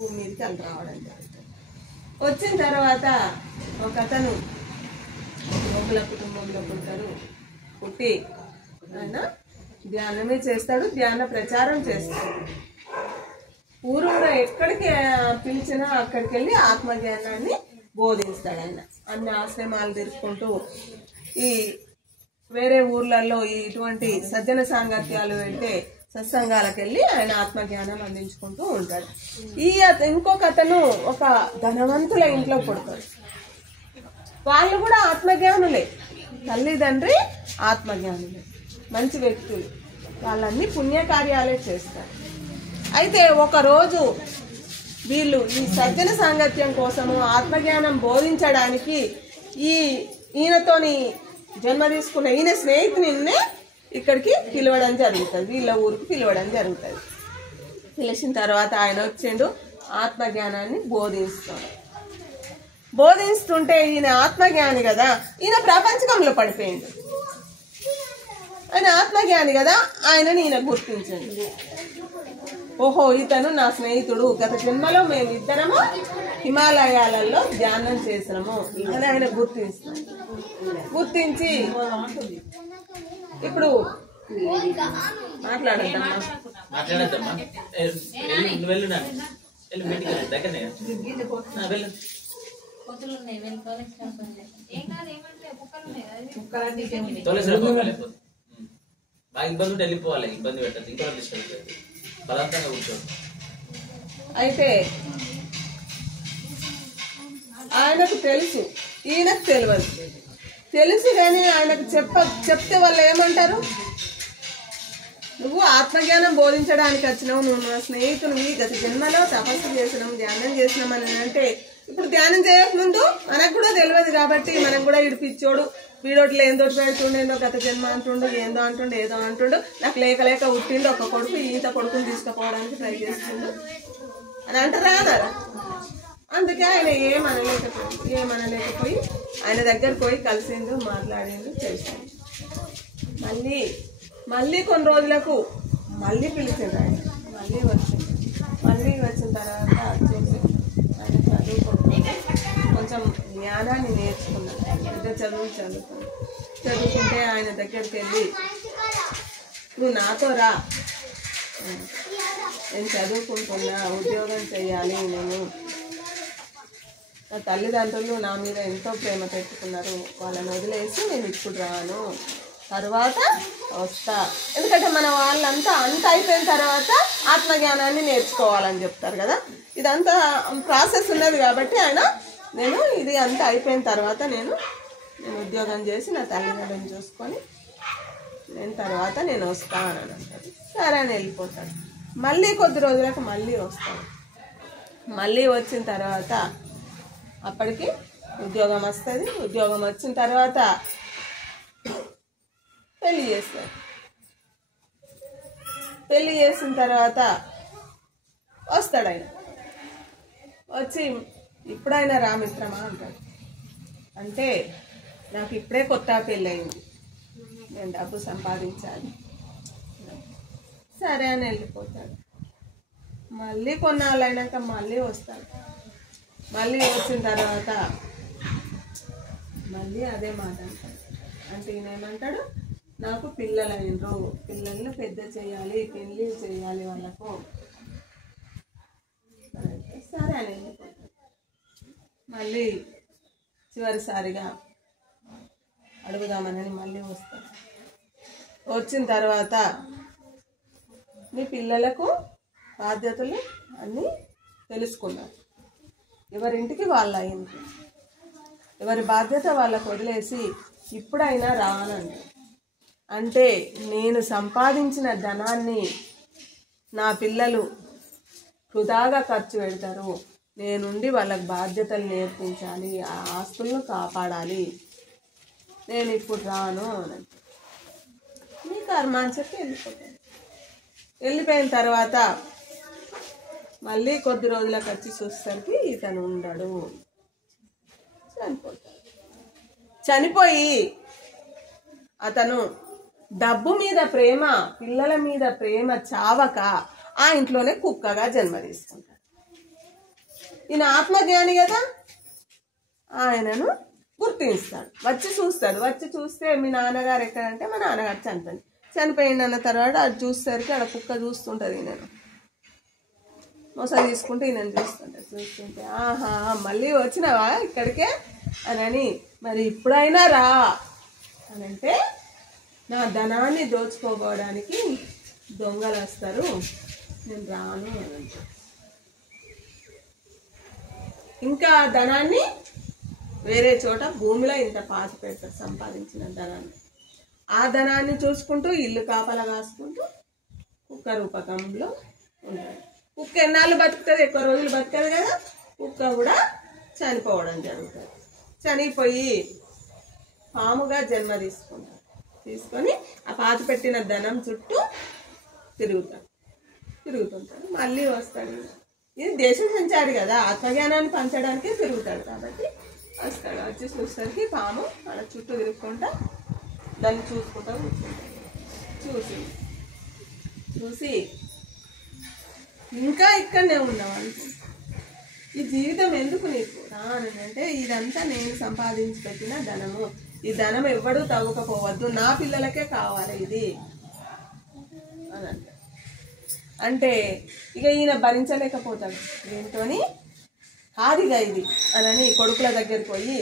భూమి మీదకి వాళ్ళు రావడం జరుగుతుంది. వచ్చిన తర్వాత ఒక అతను గోకుల కుటుంబంలో పుడతారు. పుట్టి ఆయన ధ్యానమే చేస్తాడు, ధ్యాన ప్రచారం చేస్తాడు. ఊరూరా ఎక్కడికి పిలిచినా అక్కడికి వెళ్ళి ఆత్మజ్ఞానాన్ని బోధిస్తాడు. ఆయన అన్ని ఆశ్రమాలు తిరుక్కుంటూ ఈ వేరే ఊర్లలో ఇటువంటి సజ్జన సాంగత్యాలు వెళ్తే సత్సంగాలకు వెళ్ళి ఆయన ఆత్మజ్ఞానం అందించుకుంటూ ఉంటాడు. ఇంకొక అతను ఒక ధనవంతుల ఇంట్లో పుడతాడు. వాళ్ళు కూడా ఆత్మజ్ఞానులే, తల్లిదండ్రి ఆత్మజ్ఞానులే, మంచి వ్యక్తులు. వాళ్ళన్నీ పుణ్యకార్యాలే చేస్తారు. అయితే ఒకరోజు వీళ్ళు ఈ సజ్జన సాంగత్యం కోసము ఆత్మజ్ఞానం బోధించడానికి ఈయనతోని జన్మ తీసుకున్న ఈయన స్నేహితునిన్నే ఇక్కడికి పిలవడం జరుగుతుంది, వీళ్ళ ఊరికి పిలవడం జరుగుతుంది. పిలిచిన తర్వాత ఆయన వచ్చిండు, ఆత్మజ్ఞానాన్ని బోధిస్తుంటే ఈయన ఆత్మజ్ఞాని కదా, ఈయన ప్రపంచకంలో పడిపోయిండు. ఆయన ఆత్మజ్ఞాని కదా, ఆయనని ఈయన గుర్తించండి. ఓహో, ఇతను నా స్నేహితుడు, గత జన్మలో మేమిద్దరము హిమాలయాలలో ధ్యానం చేసినాము అని ఆయన గుర్తించి ఇప్పుడు మాట్లాడద్దమ్మా. అయితే ఆయనకు తెలుసు, ఈయనకు తెలుసు కానీ ఆయనకు చెప్తే వాళ్ళు ఏమంటారు, నువ్వు ఆత్మజ్ఞానం బోధించడానికి వచ్చినావు, నువ్వు నా స్నేహితునివి, గత జన్మలో తపస్సు చేసినాం, ధ్యానం చేసినాం అని అంటే, ఇప్పుడు ధ్యానం చేయకముందు మనకు కూడా తెలియదు కాబట్టి మనకు కూడా ఇడిపిచ్చోడు, వీడోట్లు ఏందో పెడుతుండేందో, గత జన్మ అంటుండు, ఏదో అంటుండు, నాకు లేక ఉట్టిండు ఒక కొడుకు, ఈత కొడుకుని తీసుకుపోవడానికి ట్రై చేస్తుండు అని అంటారా అన్నారా. అందుకే ఆయన ఏమనలేకపోయి ఆయన దగ్గర పోయి కలిసిండు, మాట్లాడిండు, చేశాడు. మళ్ళీ కొన్ని రోజులకు మళ్ళీ పిలిచిండు ఆయన, మళ్ళీ వచ్చిన తర్వాత వచ్చేసి ఆయన కొంచెం జ్ఞానాన్ని నేర్చుకున్నాడు, పెద్ద చదువుకుంటే ఆయన దగ్గరికి వెళ్ళి, నువ్వు నాతో రా, నేను చదువుకుంటున్నా, ఉద్యోగం చేయాలి, నేను నా తల్లిదండ్రులు నా మీద ఎంతో ప్రేమ పెట్టుకున్నారు, వాళ్ళని వదిలేసి నేను ఇప్పుడు రాను, తర్వాత వస్తా. ఎందుకంటే మన వాళ్ళంతా అంత అయిపోయిన తర్వాత ఆత్మజ్ఞానాన్ని నేర్చుకోవాలని చెప్తారు కదా, ఇదంతా ప్రాసెస్ ఉన్నది కాబట్టి ఆయన ఇది అంతా అయిపోయిన తర్వాత నేను ఉద్యోగం చేసి నా తల్లిదండ్రులను చూసుకొని తర్వాత నేను వస్తాను అని అంటాడు. సరే అని వెళ్ళిపోతాడు. మళ్ళీ కొద్ది రోజులకు మళ్ళీ వస్తాడు. మళ్ళీ వచ్చిన తర్వాత అప్పటికి ఉద్యోగం వస్తుంది. ఉద్యోగం వచ్చిన తర్వాత పెళ్లి చేస్తాడు. పెళ్లి చేసిన తర్వాత వస్తాడు. ఆయన వచ్చి ఇప్పుడైనా రామిత్రమా అంటాడు. అంటే నాకు ఇప్పుడే కొత్త పెళ్ళి అయింది, నేను డబ్బు సంపాదించాలి. సరే అని వెళ్ళిపోతాడు. మళ్ళీ కొన్నాళ్ళు అయినాక మళ్ళీ వస్తాడు. మళ్ళీ వచ్చిన తర్వాత మళ్ళీ అదే మాట అంటాడు. అంటే ఈయన ఏమంటాడు, నాకు పిల్లలు అయినరు, పిల్లల్ని పెద్ద చేయాలి, పెళ్ళి చేయాలి వాళ్ళకు. సరే అని వెళ్ళిపోతాడు. మళ్ళీ చివరిసారిగా అడుగుదామని మళ్ళీ వస్తాడు. వచ్చిన తర్వాత మీ పిల్లలకు బాధ్యతలు అన్నీ తెలుసుకున్నారు, ఎవరింటికి వాళ్ళ అయింది, ఎవరి బాధ్యత వాళ్ళకు వదిలేసి ఇప్పుడైనా రానండి. అంటే నేను సంపాదించిన ధనాన్ని నా పిల్లలు వృధాగా ఖర్చు పెడతారు, నేనుండి వాళ్ళకి బాధ్యతలు నేర్పించాలి, ఆ ఆస్తులను కాపాడాలి, నేను ఇప్పుడు రాను అని మీ కర్మ అని చెప్పి వెళ్ళిపోతాను. వెళ్ళిపోయిన తర్వాత మళ్ళీ కొద్ది రోజులకు వచ్చి చూసేసరికి ఇతను ఉండడు, చనిపోతాడు. చనిపోయి అతను డబ్బు మీద ప్రేమ, పిల్లల మీద ప్రేమ చావక ఆ ఇంట్లోనే కుక్కగా జన్మ తీసుకుంటాడు. ఈయన ఆత్మజ్ఞాని కదా, ఆయనను గుర్తిస్తాడు. వచ్చి చూస్తాడు. వచ్చి చూస్తే మీ నాన్నగారు ఎక్కడంటే మా నాన్నగారు చనిపోయింది అన్న తర్వాత అది చూసేసరికి ఆడ కుక్క చూస్తుంటుంది. ఈయనను మొస తీసుకుంటే ఈయనను చూస్తుంటే ఆహా మళ్ళీ వచ్చినావా ఇక్కడికే అని, మరి ఇప్పుడైనా రా అని అంటే, నా ధనాన్ని దోచుకోవడానికి దొంగలు వస్తారు, నేను రాను అని అంటే, ఇంకా ధనాన్ని వేరే చోట భూమిలో ఇంత పాతి పెడతారు సంపాదించిన ధనాన్ని. ఆ ధనాన్ని చూసుకుంటూ ఇల్లు కాపలా కాసుకుంటూ కుక్క రూపకంలో ఉంటాడు. కుక్క ఎన్నాళ్ళు బతుకుతుంది, ఎక్కువ రోజులు బతకదు కదా. కుక్క కూడా చనిపోవడం జరుగుతుంది. చనిపోయి పాముగా జన్మ తీసుకొని ఆ పాతి పెట్టిన ధనం చుట్టూ తిరుగుతుంటాడు. మళ్ళీ వస్తాడు. ఇది దేశ సంచారి కదా, ఆత్మజ్ఞానాన్ని పంచడానికే తిరుగుతాడు కాబట్టి వస్తాడు. వచ్చి చూసేసరికి పాము అలా చుట్టూ తిరుగుకుంటా దాన్ని చూసుకుంటా కూర్చుంటాడు. చూసి ఇంకా ఇక్కడనే ఉన్నావు అనుకో, ఈ జీవితం ఎందుకు నీకు అంటే, ఇదంతా నేను సంపాదించి పెట్టిన ధనము, ఈ ధనం ఎవ్వడూ తవ్వకపోవద్దు, నా పిల్లలకే కావాలి ఇది అని అంటే ఇక ఈయన భరించలేకపోతాడు. దీంతో కాదిగా ఇది అని కొడుకుల దగ్గరికి పోయి